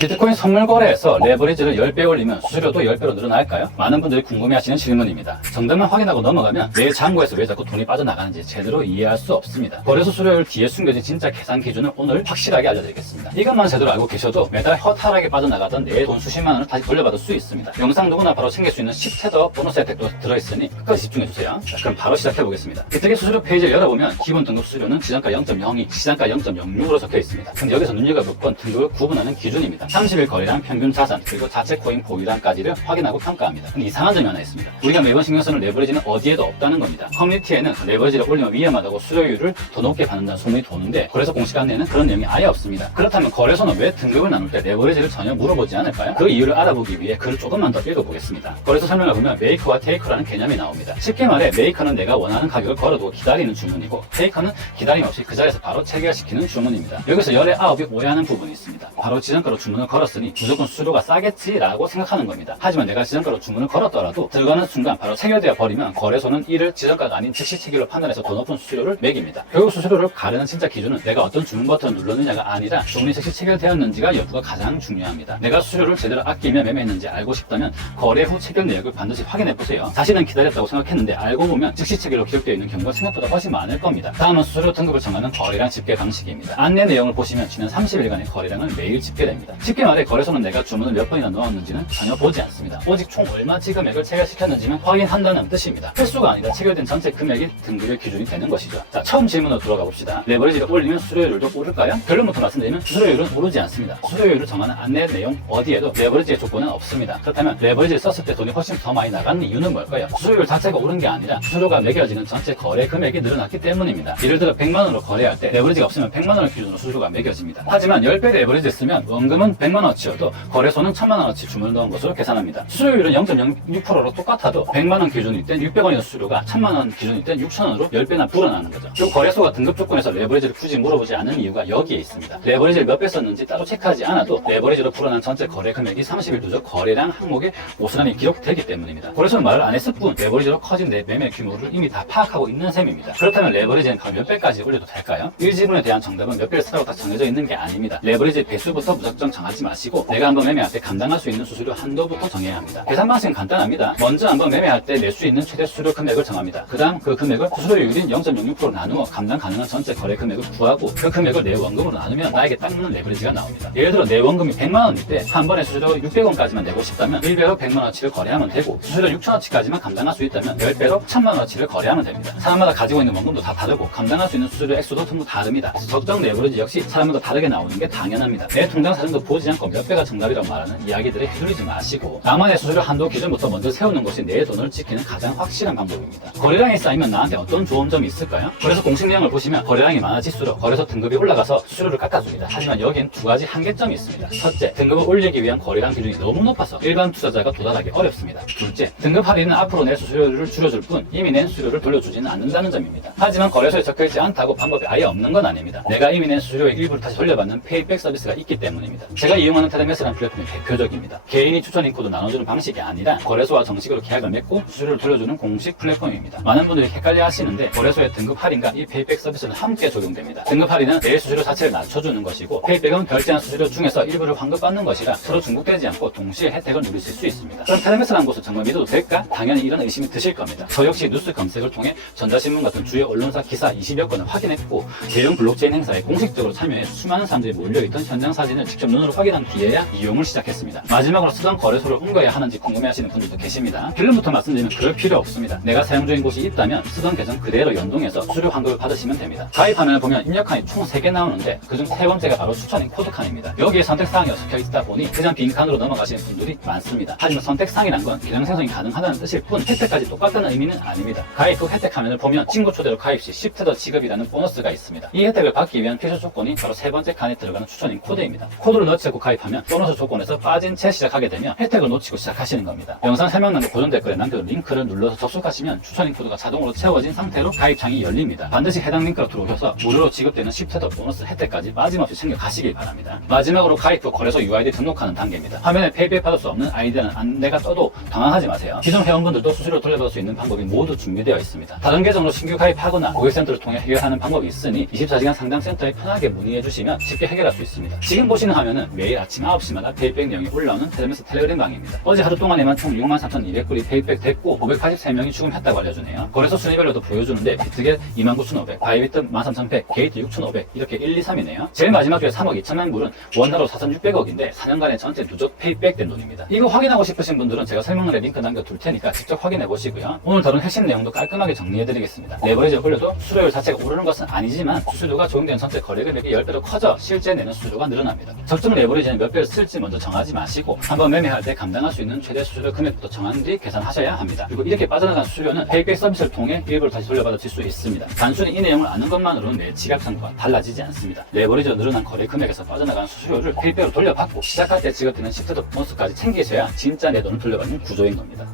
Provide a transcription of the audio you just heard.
비트코인 선물 거래에서 레버리지를 10배 올리면 수수료도 10배로 늘어날까요? 많은 분들이 궁금해하시는 질문입니다. 정답만 확인하고 넘어가면 매일 장고에서 왜 자꾸 돈이 빠져나가는지 제대로 이해할 수 없습니다. 거래 수수료율 뒤에 숨겨진 진짜 계산 기준을 오늘 확실하게 알려드리겠습니다. 이것만 제대로 알고 계셔도 매달 허탈하게 빠져나가던 내 돈 수십만 원을 다시 돌려받을 수 있습니다. 영상 누구나 바로 챙길 수 있는 10테더 보너스 혜택도 들어있으니 끝까지 집중해주세요. 자, 그럼 바로 시작해보겠습니다. 비트게 수수료 페이지를 열어보면 기본 등급 수수료는 시장가 0.02, 시장가 0.06으로 적혀 있습니다. 근데 여기서 눈여겨볼 건 등급을 구분하는 기준입니다. 30일 거래량, 평균 자산, 그리고 자체 코인 보유량까지를 확인하고 평가합니다. 근데 이상한 점이 하나 있습니다. 우리가 매번 신경 쓰는 레버리지는 어디에도 없다는 겁니다. 커뮤니티에는 레버리지를 올리면 위험하다고 수수료율을 더 높게 받는다는 소문이 도는데 거래소 공식 안내에는 그런 내용이 아예 없습니다. 그렇다면 거래소는 왜 등급을 나눌 때 레버리지를 전혀 물어보지 않을까요? 그 이유를 알아보기 위해 글을 조금만 더 읽어보겠습니다. 거래소 설명을 보면 메이커와 테이커라는 개념이 나옵니다. 쉽게 말해 메이커는 내가 원하는 가격을 걸어두고 기다리는 주문이고 테이커는 기다림 없이 그 자리에서 바로 체결시키는 주문입니다. 여기서 열의 아홉이 오해하는 부분이 있습니다. 바로 지정가로 주문을 걸었으니 무조건 수수료가 싸겠지라고 생각하는 겁니다. 하지만 내가 지정가로 주문을 걸었더라도 들어가는 순간 바로 체결되어 버리면 거래소는 이를 지정가가 아닌 즉시 체결로 판단해서 더 높은 수수료를 매깁니다. 결국 수수료를 가르는 진짜 기준은 내가 어떤 주문 버튼을 눌렀느냐가 아니라 주문이 즉시 체결되었는지가 여부가 가장 중요합니다. 내가 수수료를 제대로 아끼며 매매했는지 알고 싶다면 거래 후 체결 내역을 반드시 확인해보세요. 자신은 기다렸다고 생각했는데 알고 보면 즉시 체결로 기록되어 있는 경우가 생각보다 훨씬 많을 겁니다. 다음은 수수료 등급을 정하는 거래량 집계 방식입니다. 안내 내용을 보시면 지난 30일간의 거래량을 매일 집계됩니다. 쉽게 말해 거래소는 내가 주문을 몇 번이나 넣었는지는 전혀 보지 않습니다. 오직 총 얼마치 금액을 체결시켰는지만 확인한다는 뜻입니다. 횟수가 아니라 체결된 전체 금액이 등급의 기준이 되는 것이죠. 자, 처음 질문으로 들어가 봅시다. 레버리지를 올리면 수수료율도 오를까요? 결론부터 말씀드리면 수수료율은 오르지 않습니다. 수수료율을 정하는 안내 내용 어디에도 레버리지의 조건은 없습니다. 그렇다면 레버리지를 썼을 때 돈이 훨씬 더 많이 나가는 이유는 뭘까요? 수수료율 자체가 오른 게 아니라 수수료가 매겨지는 전체 거래 금액이 늘어났기 때문입니다. 예를 들어 100만원으로 거래할 때 레버리지가 없으면 100만원을 기준으로 수수료가 매겨집니다. 하지만 10배 레버리지 쓰면 원금은 100만원어치여도 거래소는 1000만원어치 주문을 넣은 것으로 계산합니다. 수수료율은 0.06%로 똑같아도 100만원 기준일 땐 600원이던 수수료가 1000만원 기준일 땐 6000원으로 10배나 불어나는 거죠. 그리고 거래소가 등급 조건에서 레버리지를 굳이 물어보지 않는 이유가 여기에 있습니다. 레버리지를 몇 배 썼는지 따로 체크하지 않아도 레버리지로 불어난 전체 거래 금액이 30일 누적 거래량 항목에 고스란히 기록되기 때문입니다. 거래소는 말을 안 했을 뿐 레버리지로 커진 내 매매 규모를 이미 다 파악하고 있는 셈입니다. 그렇다면 레버리지는 몇 배까지 올려도 될까요? 이 질문에 대한 정답은 몇 배를 쓰라고 딱 정해져 있는 게 아닙니다. 레버리지 배수부터 무작정 정하지 마시고 내가 한번 매매할 때 감당할 수 있는 수수료 한도부터 정해야 합니다. 계산 방식은 간단합니다. 먼저 한번 매매할 때 낼 수 있는 최대 수수료 금액을 정합니다. 그 다음 그 금액을 수수료율인 0.06% 나누어 감당 가능한 전체 거래 금액을 구하고 그 금액을 내 원금으로 나누면 나에게 딱 맞는 레버리지가 나옵니다. 예를 들어 내 원금이 100만원일 때 한 번에 수수료 600원까지만 내고 싶다면 1배로 100만원어치를 거래하면 되고 수수료 6천원어치까지만 감당할 수 있다면 10배로 1000만원어치를 거래하면 됩니다. 사람마다 가지고 있는 원금도 다 다르고 감당할 수 있는 수수료 액수도 전부 다릅니다. 그래서 적정 레버리지 역시 사람마다 다르게 나오는 게 당연합니다. 내 통장 사정도 보지 않고 몇 배가 정답이라고 말하는 이야기들에 휘둘리지 마시고 나만의 수수료 한도 기준부터 먼저 세우는 것이 내 돈을 지키는 가장 확실한 방법입니다. 거래량이 쌓이면 나한테 어떤 좋은 점이 있을까요? 그래서 공식 내용을 보시면 거래량이 많아질수록 거래소 등급이 올라가서 수수료를 깎아줍니다. 하지만 여기엔 두 가지 한계점이 있습니다. 첫째, 등급을 올리기 위한 거래량 기준이 너무 높아서 일반 투자자가 도달하기 어렵습니다. 둘째, 등급 할인은 앞으로 낼 수수료를 줄여줄 뿐 이미 낸 수수료를 돌려주지는 않는다는 점입니다. 하지만 거래소에 적혀있지 않다고 방법이 아예 없는 건 아닙니다. 내가 이미 낸 수수료의 일부를 다시 돌려받는 페이백 서비스가 있기 때문입니다. 제가 이용하는 텔레메스라는 플랫폼이 대표적입니다. 개인이 추천 링크도 나눠주는 방식이 아니라 거래소와 정식으로 계약을 맺고 수수료를 돌려주는 공식 플랫폼입니다. 많은 분들이 헷갈려 하시는데 거래소의 등급 할인과 이 페이백 서비스는 함께 적용됩니다. 등급 할인은 내 수수료 자체를 낮춰주는 것이고 페이백은 결제한 수수료 중에서 일부를 환급받는 것이라 서로 중복되지 않고 동시에 혜택을 누리실 수 있습니다. 그럼 텔레메스라는 곳을 정말 믿어도 될까? 당연히 이런 의심이 드실 겁니다. 저 역시 뉴스 검색을 통해 전자신문 같은 주요 언론사 기사 20여 건을 확인했고 대형 블록체인 행사에 공식적으로 참여해 수많은 사람들이 몰려있던 현장 사진을 직접 눈으로 확인한 뒤에야 이용을 시작했습니다. 마지막으로 쓰던 거래소를 옮겨야 하는지 궁금해하시는 분들도 계십니다. 결론부터 말씀드리면 그럴 필요 없습니다. 내가 사용 중인 곳이 있다면 쓰던 계정 그대로 연동해서 수수료 환급을 받으시면 됩니다. 가입 화면을 보면 입력칸이 총 3개 나오는데 그중 세 번째가 바로 추천인 코드칸입니다. 여기에 선택사항이 적혀 있다 보니 그냥 빈 칸으로 넘어가시는 분들이 많습니다. 하지만 선택사항이란 건 계정 생성이 가능하다는 뜻일 뿐 혜택까지 똑같다는 의미는 아닙니다. 가입 후 혜택 화면을 보면 친구 초대로 가입 시 10테더 지급이라는 보너스가 있습니다. 이 혜택을 받기 위한 필수 조건이 바로 세 번째 칸에 들어가는 추천인 코드입니다. 코드를 넣지 않고 가입하면 보너스 조건에서 빠진 채 시작하게 되면 혜택을 놓치고 시작하시는 겁니다. 영상 설명란과 고정 댓글에 남겨둔 링크를 눌러서 접속하시면 추천인 코드가 자동으로 채워진 상태로 가입창이 열립니다. 반드시 해당 링크로 들어오셔서 무료로 지급되는 10테더 보너스 혜택까지 빠짐없이 챙겨가시길 바랍니다. 마지막으로 가입 후 거래소 UID 등록하는 단계입니다. 화면에 페이백 받을 수 없는 아이디라는 안내가 떠도 당황하지 마세요. 기존 회원분들도 수수료 돌려받을 수 있는 방법이 모두 준비되어 있습니다. 다른 계정으로 신규 가입하거나 고객센터를 통해 해결하는 방법이 있으니 24시간 상담센터에 편하게 문의해 주시면 쉽게 해결할 수 있습니다. 지금 보시는 화면은 매일 아침 9시마다 페이백 내용이 올라오는 테르메스 텔레그램 방입니다. 어제 하루 동안에만 총 63,200불이 페이백 됐고 583명이 추금했다고 알려주네요. 거래소 순위별로도 보여주는데 비트겟 29,500, 바이비트 13,100, 게이트 6,500 이렇게 1, 2, 3이네요. 제일 마지막 주에 3억 2천만 불은 원화로 4,600억인데 4년간의 전체 누적 페이백 된 돈입니다. 이거 확인하고 싶으신 분들은 제가 설명란에 링크 남겨둘 테니까 직접 확인해 보시고요. 오늘 다룬 핵심 내용도 깔끔하게 정리해드리겠습니다. 레버리지를 올려도 수수료율 자체가 오르는 것은 아니지만 수수료가 적용된 전체 거래 금액이 10배로 커져 실제 내는 수수료가 늘어납니다. 적정 레버리지는 몇 배를 쓸지 먼저 정하지 마시고 한번 매매할 때 감당할 수 있는 최대 수수료 금액부터 정한 뒤 계산하셔야 합니다. 그리고 이렇게 빠져나간 수수료는 페이백 서비스를 통해 일부를 다시 돌려받으실 수 있습니다. 단순히 이 내용을 아는 것만으로는 내 지갑 상도가 달라지지 않습니다. 레버리지로 늘어난 거래 금액에서 빠져나간 수수료를 페이백으로 돌려받고 시작할 때 지급되는 시프트 보너스까지 챙기셔야 진짜 내 돈을 돌려받는 구조인 겁니다.